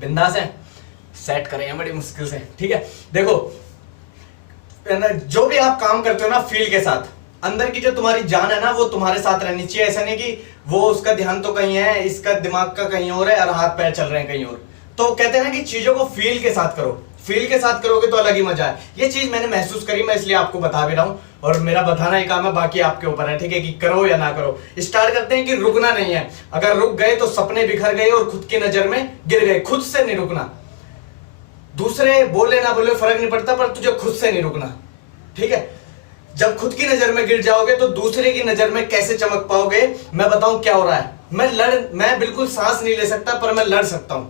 बिंदास है, सेट करें बड़ी मुश्किल से। ठीक है, देखो जो भी आप काम करते हो ना फील के साथ, अंदर की जो तुम्हारी जान है ना वो तुम्हारे साथ रहनी चाहिए। ऐसा नहीं कि वो उसका ध्यान तो कहीं है, इसका दिमाग का कहीं और है और हाथ पैर चल रहे हैं कहीं और। तो कहते हैं ना कि चीजों को फील के साथ करो, फील के साथ करोगे तो अलग ही मजा है। ये चीज मैंने महसूस करी, मैं इसलिए आपको बता भी रहा हूं, और मेरा बताना ही काम है, बाकी आपके ऊपर है। ठीक है, कि करो या ना करो। स्टार्ट करते हैं कि रुकना नहीं है। अगर रुक गए तो सपने बिखर गए और खुद की नजर में गिर गए। खुद से नहीं रुकना, दूसरे बोले ना बोले फर्क नहीं पड़ता, पर तुझे खुद से नहीं रुकना। ठीक है, जब खुद की नजर में गिर जाओगे तो दूसरे की नजर में कैसे चमक पाओगे। मैं बताऊं क्या हो रहा है, मैं बिल्कुल सांस नहीं ले सकता पर मैं लड़ सकता हूं,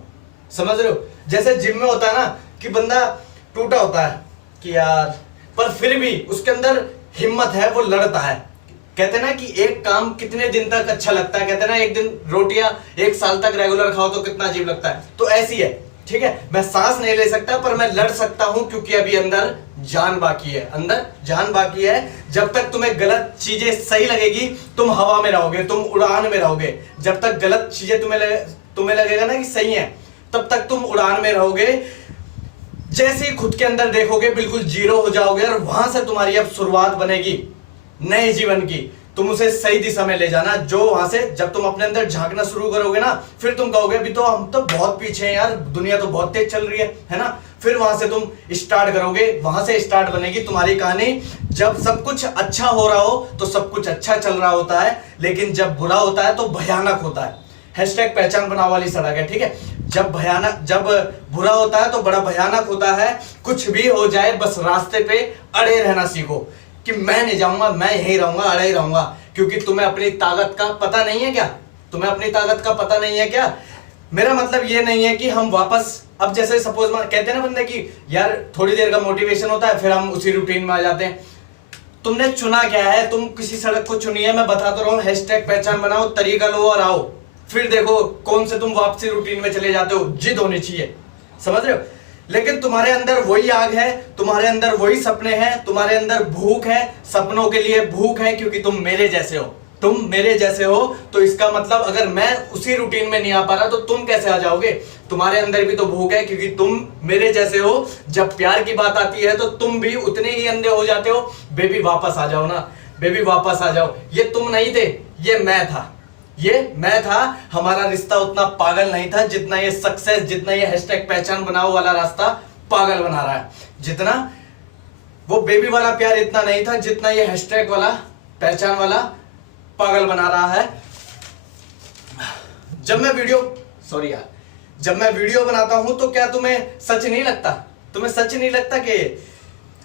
समझ रहे हो। जैसे जिम में होता है ना कि बंदा टूटा होता है कि यार, पर फिर भी उसके अंदर हिम्मत है, वो लड़ता है। कहते हैं ना कि एक काम कितने दिन तक अच्छा लगता है, कहते हैं ना एक दिन रोटियां 1 साल तक रेगुलर खाओ तो कितना अजीब लगता है, तो ऐसी है। ठीक है, मैं सांस नहीं ले सकता पर मैं लड़ सकता हूं, क्योंकि अभी अंदर जान बाकी है, अंदर जान बाकी है। जब तक तुम्हें गलत चीजें सही लगेगी तुम हवा में रहोगे, तुम उड़ान में रहोगे। जब तक गलत चीजें तुम्हें लगेगा ना कि सही है, तब तक तुम उड़ान में रहोगे। जैसे ही खुद के अंदर देखोगे बिल्कुल जीरो हो जाओगे, और वहां से तुम्हारी अब शुरुआत बनेगी नए जीवन की। तुम उसे सही दिशा में ले जाना। जो वहां से जब तुम अपने अंदर झांकना शुरू करोगे ना, फिर तुम कहोगे अभी तो हम तो बहुत पीछे हैं यार, दुनिया तो बहुत तेज चल रही है ना। फिर वहां से तुम स्टार्ट करोगे, वहां से स्टार्ट बनेगी तुम्हारी कहानी। जब सब कुछ अच्छा हो रहा हो तो सब कुछ अच्छा चल रहा होता है, लेकिन जब बुरा होता है तो भयानक होता है। हैशटैग पहचान बनाओ वाली सड़क है। ठीक है, जब बुरा होता है तो बड़ा भयानक होता है। कुछ भी हो जाए बस रास्ते पे अड़े रहना सीखो, कि मैं नहीं जाऊंगा, मैं यहीं रहूंगा, अड़े ही रहूंगा। क्योंकि तुम्हें अपनी ताकत का पता नहीं है क्या, तुम्हें अपनी ताकत का पता नहीं है क्या। मेरा मतलब ये नहीं है कि हम वापस, अब जैसे सपोज कहते हैं ना बंदे की यार थोड़ी देर का मोटिवेशन होता है, फिर हम उसी रूटीन में आ जाते हैं। तुमने चुना क्या है, तुम किसी सड़क को चुनी है। मैं बता तो रहा हूं, हैशटैग पहचान बनाओ, तरीका लो और आओ। फिर देखो कौन से तुम वापसी रूटीन में चले जाते हो। जिद होनी चाहिए, समझ रहे हो। लेकिन तुम्हारे अंदर वही आग है, तुम्हारे अंदर वही सपने हैं, तुम्हारे अंदर भूख है, सपनों के लिए भूख है, क्योंकि तुम मेरे जैसे हो। तुम मेरे जैसे हो तो इसका मतलब अगर मैं उसी रूटीन में नहीं आ पा रहा तो तुम कैसे आ जाओगे। तुम्हारे अंदर भी तो भूख है, क्योंकि तुम मेरे जैसे हो। जब प्यार की बात आती है तो तुम भी उतने ही अंधे हो जाते हो। बेबी वापस आ जाओ ना, बेबी वापस आ जाओ। ये तुम नहीं थे, ये मैं था, ये मैं था। हमारा रिश्ता उतना पागल नहीं था जितना ये सक्सेस, जितना ये हैशटैग पहचान बनाओ वाला रास्ता पागल बना रहा है। जितना वो बेबी वाला प्यार इतना नहीं था जितना ये हैशटैग वाला पहचान वाला पागल बना रहा है। जब मैं वीडियो बनाता हूं तो क्या तुम्हें सच नहीं लगता, तुम्हें सच नहीं लगता कि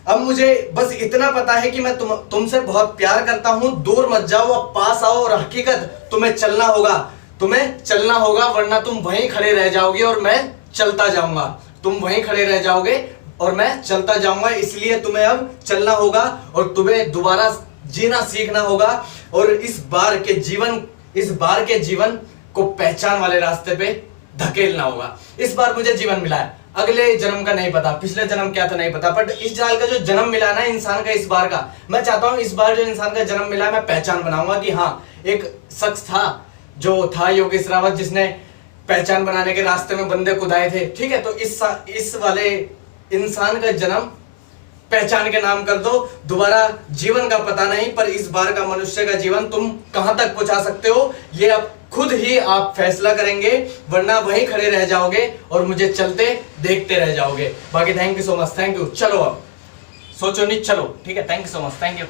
अब मुझे बस इतना पता है कि मैं तुमसे बहुत प्यार करता हूं। दूर मत जाओ, अब पास आओ। और हकीकत तुम्हें चलना होगा, वरना तुम वहीं खड़े रह जाओगे और मैं चलता जाऊंगा। तुम वहीं खड़े रह जाओगे और मैं चलता जाऊंगा। इसलिए तुम्हें अब चलना होगा और तुम्हें दोबारा जीना सीखना होगा। और इस बार के जीवन को पहचान वाले रास्ते पे धकेलना होगा। इस बार मुझे जीवन मिला है, अगले जन्म का नहीं पता, पिछले जन्म क्या था नहीं पता, बट इस साल का जो जन्म मिला ना इंसान का, इस बार का, मैं चाहता हूं इस बार जो इंसान का जन्म मिला है मैं पहचान बनाऊंगा कि हाँ, एक शख्स था जो था योगेश रावत, जिसने पहचान बनाने के रास्ते में बंदे खुदाए थे। ठीक है, तो इस वाले इंसान का जन्म पहचान के नाम कर दो। दोबारा जीवन का पता नहीं, पर इस बार का मनुष्य का जीवन तुम कहां तक पहुंचा सकते हो ये अब खुद ही आप फैसला करेंगे, वरना वहीं खड़े रह जाओगे और मुझे चलते देखते रह जाओगे। बाकी thank you so much, thank you. चलो अब सोचो नहीं, चलो ठीक है, thank you so much, thank you.